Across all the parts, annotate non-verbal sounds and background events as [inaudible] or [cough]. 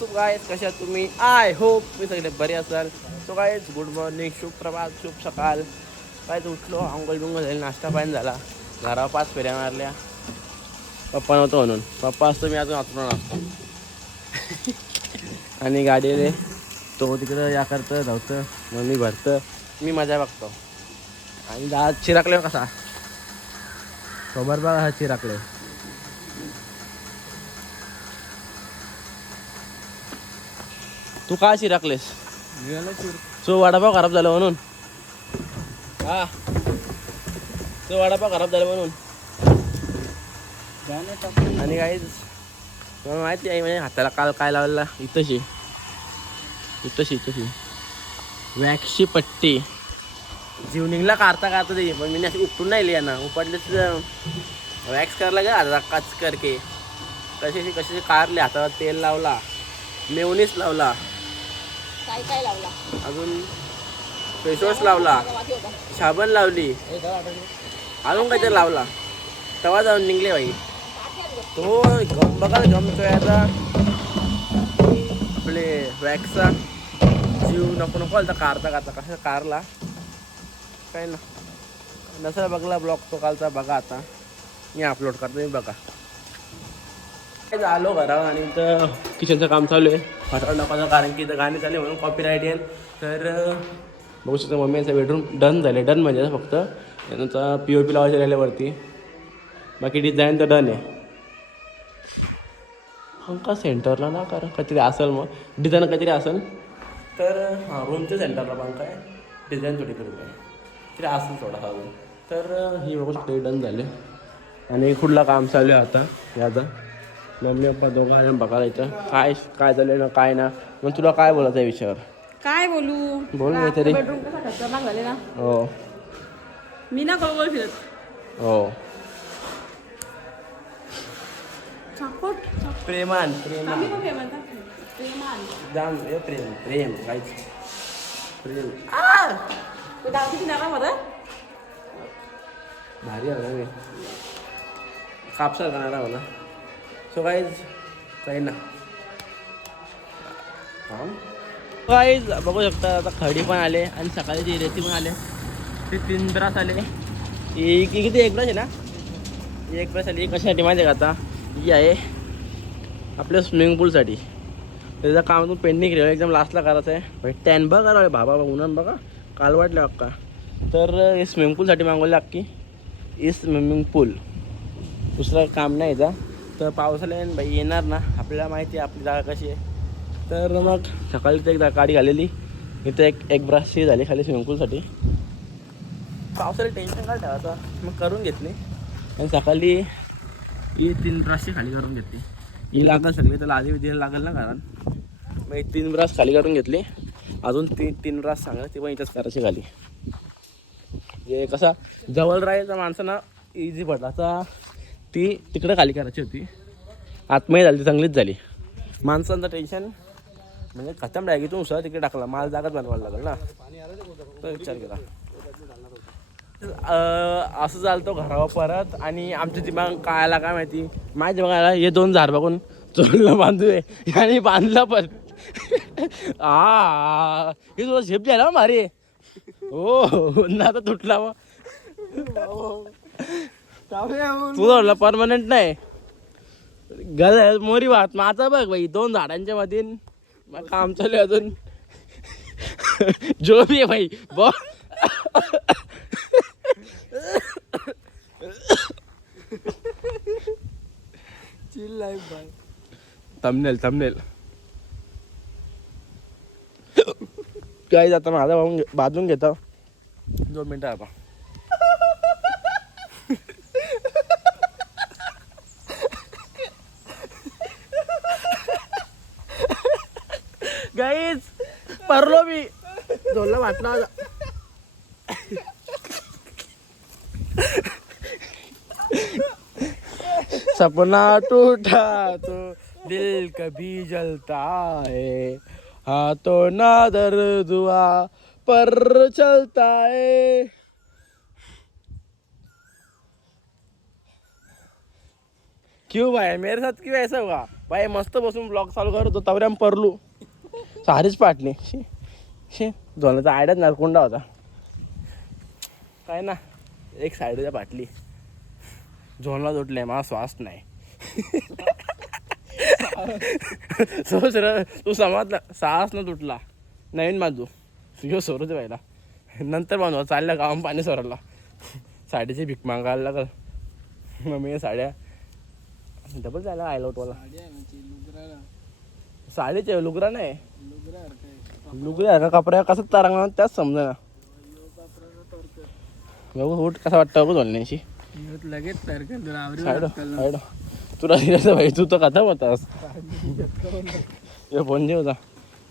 So काय कशा तुम्ही? आय होप मी सगळे बरे असाल. सो काय गुड मॉर्निंग शुभ प्रभात शुभ सकाळ. काय उठलो आंघोळ बिंगोल झाली नाश्ता पाणी झाला. घरावर पाच फेऱ्या मारल्या. पप्पा नव्हतं म्हणून. पप्पा असतो मी अजून आतून असतो. [laughs] आणि गाडीले तो तिकडं या करतं धावतं मग मी भरतं मी मजा बघतो. आणि आज चिराकले कसा खबर बघा हा चिराकले. तू का चिराकलेस सो वडापाव खराब झाला म्हणून. हा. तो वडापाव खराब झाला म्हणून. आणि काही तुम्हाला माहिती आहे म्हणजे हाताला काल काय लावलेला इथंशी. इथंशी इथंशी. वॅक्सची पट्टी. जिवनिंगला काढता काढता ते पण मी अशी उपटून नाही लिहा ना उपटलेच वॅक्स करायला गे अर्धा काच करके. कशी कशी कारले हातावर तेल लावला. मेवनीस लावला. काय काय लावला? अजून फेसवॉश लावला. होता साबण लावली. अजून काहीतरी लावला. तेव्हा जाऊन निघले बाई. तो गम बघा गमतोय आता. आपले वॅक्सचा जीव नको नको आलता कारता कारता कसं कारला? काय ना नसेल बघला ब्लॉग तो कालचा बघा आता. मी अपलोड करतो मी बघा. आलो घरावर आणि इथं किचनचं काम चालू आहे. फटाफट नका कारण की इथं गाणी चालू आहे म्हणून कॉपी राईट येईल. तर अं, बघू शकता मम्मीचं बेडरूम डन झाले डन म्हणजे फक्त त्यानंतर पी ओ पी लावायचे राहिल्यावरती. बाकी डिझाईन तर डन आहे. हंका सेंटरला ना कारण काहीतरी असेल मग. डिझाईन काहीतरी असेल. तर हां रूमच्या सेंटरला पण काय डिझाईन थोडी करू काय तरी असेल थोडासा अजून तर ही बघू शकतो डन झाले आणि कुठला काम चालू आहे आता. हे आता. मम्मी पप्पा दोघं आले बघायला इथं. काय काय झालं ना काय ना. मग तुला काय बोलायचं आहे विषयावर काय बोलू? बोल काहीतरी. बेडरूम कसा खतरनाक झाले ना. हो. मी ना गोल फिरत हो. चाकोट. प्रेमान. प्रेमान. आम्ही पण म्हणतात प्रेमान. जाम हे प्रेम. प्रेम काहीच. प्रेम. तू भारी मी कापसा करणारा मला सो काहीच काही ना काहीच बघू शकता आता खडी पण आले आणि सकाळी जी रेती पण आले ते तीन ब्रास आले ही की- किती एक ब्रास आहे ना एक ब्रास आली कशासाठी माहिती आहे का आता ही आहे आपल्या स्विमिंग पूलसाठी त्याचं काम तू पेंडिंग ठेवलं एकदम लास्टला करायचं आहे टॅन बघा रे बाबा उन्हान बघा काल वाटलं अक्का तर हे स्विमिंग पूलसाठी मागवले अक्की ही स्विमिंग पूल दुसरं काम नाही याचा तर पावसाळ्यात बाई येणार ना. आपल्याला माहिती आहे आपली जागा कशी आहे. तर मग सकाळी तर एकदा गाडी घालेली इथं एक एक ब्राशची झाली खाली स्विमिंग पूलसाठी पावसाळ्यात टेन्शन काय ठेवायचं? मग करून घेतली. आणि सकाळी ही तीन ब्राशची खाली करून घेतली. ही लागल सगळी तर आधी विधीला लागेल ना कारण मग ही तीन ब्राश खाली करून घेतली. अजून तीन तीन ब्रश सांगा ती पण इथंच करायची खाली. म्हणजे कसा जवळ राहायचा माणसांना इझी पडला. आता ती तिकडं खाली करायची होती. आत्मही झाली ती चांगलीच झाली. माणसांचं टेन्शन म्हणजे खतम डायगीतून उसळा तिकडे टाकला. माल जागाच बनवायला लागेल ना. तर विचार केला. असं झालं तो घरावर परत आणि आमच्या दिमाग काय आला काय माहिती? माझ्या दिमागाला हे दोन झाड बघून चोरीला बांधू आहे आणि बांधला पण. आ हे तुझा झेप झाला मारे? हो, हो, हो ना आता तुटला मग. तू धरला परमनंट नाही. गल मोरी वाहत. आता बघ बाई दोन झाडांच्या मध्ये मग काम चालू आहे अजून जो भी आहे भाई बॉ chill life bye thumbnail thumbnail काय जाता माझा बाजून घेतो. दोन मिनटं आता गाईज परलो मी झोलला वाटला सपना टूटा तो दिल कभी जलता है। हाथों ना दर्द हुआ पर चलता है। क्यों भाई? मेरे साथ क्यों ऐसा हुआ? भाई मस्त बसून ब्लॉग चालू करतो तवऱ्या परलू। सारीच पाटली. शी शी झोलाचा आयडियाच नरकुंडा होता. काय ना एक साईडच्या पाटली. झोनला तुटले मला श्वास नाही. [laughs] सोच तू समजला साहस न तुटला. नवीन माझू तुझ्या सोरूच दे पहिला नंतर बांधवा चालला गावात पाणी सोरला साडीची भीक मागायला लागल. मम्मी साड्या. डबल जायला आयला होतो साडीचे लुगरा नाही. लुगऱ्या का कपड्या कसं तारांगण त्याच समजा ना. बघू उठ कसा वाटतं बघू झोलण्याची लगेच तुला साईड दिलं भाई तू तर कथा होतास [laughs] फोन जे होता.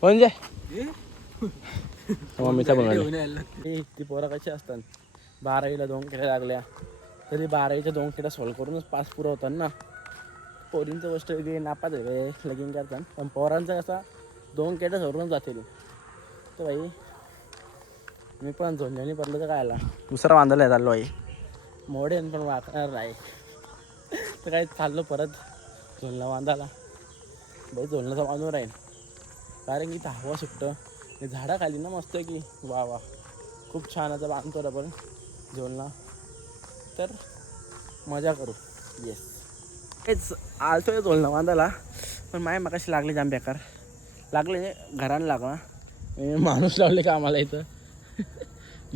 फोन जे मम्मीचा बनवला ती पोरं कशी असतात? बारावीला दोन किड्या लागल्या. तरी बारावीच्या दोन किड्या सॉल्व करूनच पास पुरवतात ना. पोरींचं गोष्ट वेगळी नापास आहे लगीन करतात. पण पोरांचं कसा दोन किड्या सोडूनच जातील. तर भाई मी पण झोंझणी पडलं तर काय आला दुसरा बांधायला चाललो भाई मोडेन पण वाकणार नाही. तर काय चाललो परत झोलला बांधायला भाई झोलण्याचा बांधून राहील. कारण की इथं हवा सुटतं हे झाडाखाली ना मस्त आहे की. वा वा. खूप छान आता बांधतो आपण झोलना तर मजा करू. येस हेच आलतोय झोलना बांधायला पण माय मगाशी लागले जाम बेकार लागले घरानं लागला. माणूस लावले का आम्हाला इथं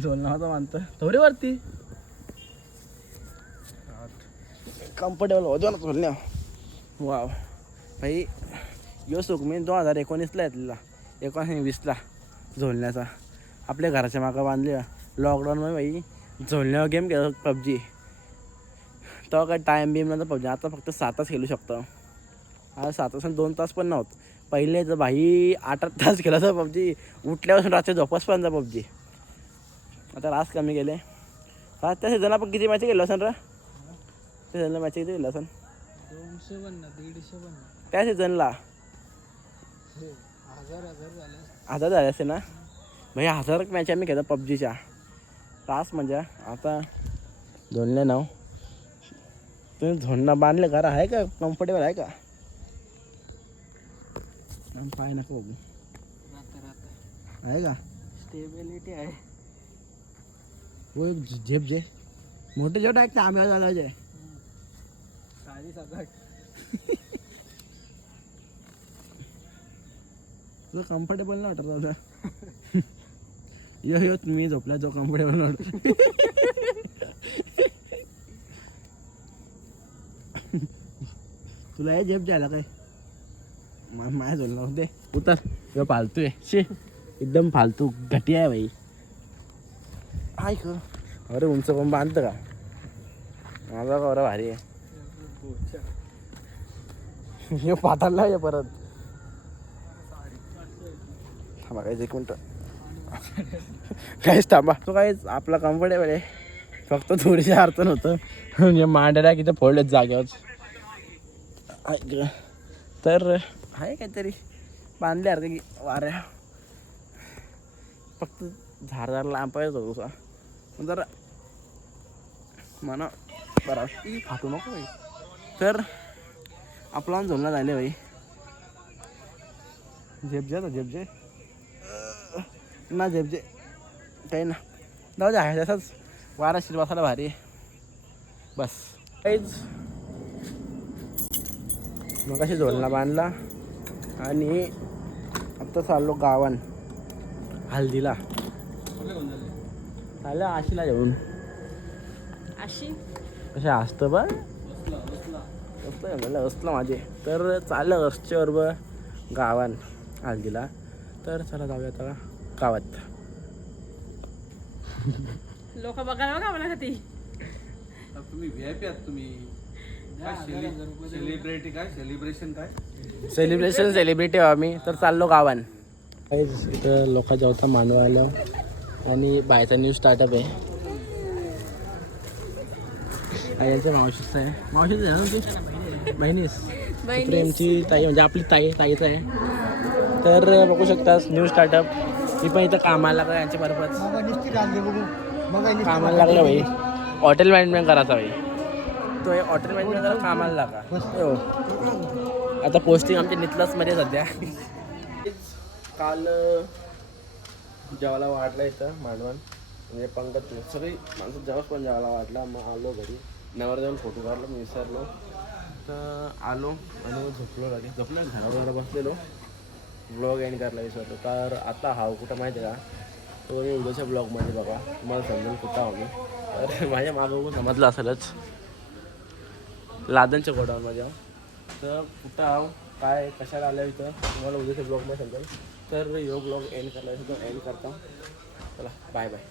झोलना होता बांधतं थोडी वरती. कम्फर्टेबल होतो ना झोलण्या वाव भाई यो सुख मी दोन हजार एकोणीसला येतलेला एकोणीस वीसला झोलण्याचा. आपल्या घराच्या मागं बांधले. लॉकडाऊनमध्ये भाई झोलण्यावर गेम खेळतो पबजी तेव्हा काय टाईम बिम नव्हतं पबजी आता फक्त सात तास खेळू शकतो. आता सात आणि दोन तास पण नव्हतं. पहिले तर भाई आठ आठ तास खेळायचं पबजी उठल्यापासून रात्री झोपासपर्यंत पबजी. आता रास कमी गेले हा त्या सीझनला आपण किती मॅच गेलो असेल रा? त्या सीझनला मॅच किती गेलो असेल दोनशे पण ना दीडशे पण ना. त्या सीझनला हे, हजार हजार झाले असे ना? भाई हजार मॅच आम्ही खेळतो पबजीच्या. तास म्हणजे आता झोनले नाव. तुम्ही झोनना बांधले घर आहे का? कम्फर्टेबल आहे का? आम पाय नका आहे का? स्टेबिलिटी आहे. हो एक झेप जे. मोठे जेवढा आहे आम्ही झाला साडी सात तुला कम्फर्टेबल नाही वाटत आता यो यो मी झोपला जो कम्फर्टेबल वाटत. तुला हे झेप जायला काय? मा- माया झोलला होते उतर. यो फालतू आहे शे. एकदम फालतू घटी आहे भाई हाय क अरे उंच कोण बांधतं का? माझा का बरं भारी आहे. हे पाठाला ये परत. थांबा काहीच एक मिनटं. काहीच थांबा. तो काहीच आपला कम्फर्टेबल आहे फक्त थोडीशी अडचण होतं. म्हणजे मांडऱ्या किती फोडलेत जागेवर. ऐक. तर आहे काहीतरी. बांधले अर्ध की वाऱ्या. फक्त झाड झाड लांब पाहिजे होतं तुझा पण जरा म्हणा बरा ई फाटू नको भाई तर आपला झोलना झाले भाई झेपजे ना झेपजे ना झेपजे काही ना. जाऊ दे आहे तसंच. वारा शिर बसायला भारी बस. काहीच. मग कशी झोलला बांधला. आणि आता चाललो गावान. हल्दीला. आलं आशीला जेवून अशी कसे असतं बा असलं म्हणलं असलं माझे. तर चाललं रस्त्यावर ब गावान हल्दीला. तर चला जाऊया आता गावात. लोक बघायला बघा मला तुम्ही व्ही आय पी आहात तुम्ही. सेलिब्रिटी काय? सेलिब्रेशन काय? सेलिब्रेशन सेलिब्रिटी आम्ही. तर चाललो गावान. इथं लोकांच्या होता मानवा आलं आणि बायचा न्यू स्टार्टअप आहे. यांच्या मावशीचं आहे. मावशीचं आहे ना ती बहिणीस प्रेमची ताई म्हणजे आपली ताई ताईचं आहे. तर बघू शकतास न्यू स्टार्टअप मी पण इथं कामाला लागला यांच्या बरोबर कामाला लागलं भाई. हॉटेल मॅनेजमेंट करायचा भाई. निघतोय हॉटेल मॅनेजमेंट जरा कामाला लागा. हो. आता पोस्टिंग आमच्या नितलासमध्ये सध्या. काल जेवायला वाढला इथं मांडवण म्हणजे पंकज सगळी माणसं जेव्हा पण जेवायला वाढला. मग आलो घरी. नवर जाऊन फोटो काढलो मी विसरलो. तर आलो आणि मग झोपलो लगे झोपलो घरावर वगैरे बसलेलो. ब्लॉग एंड करायला विसरलो. तर आता हा कुठं माहिती आहे का? तो मी उद्याच्या ब्लॉगमध्ये बघा. तुम्हाला समजेल कुठं मी. तर [laughs] माझ्या मागं समजलं असेलच. लादनच्या गोडाऊनमध्ये आहो. तर कुठं आहो? काय कशाला आल्या इथं? तुम्हाला उद्याच्या ब्लॉगमध्ये समजेल तर योग ब्लॉग एंड करायला एंड करता. चला बाय बाय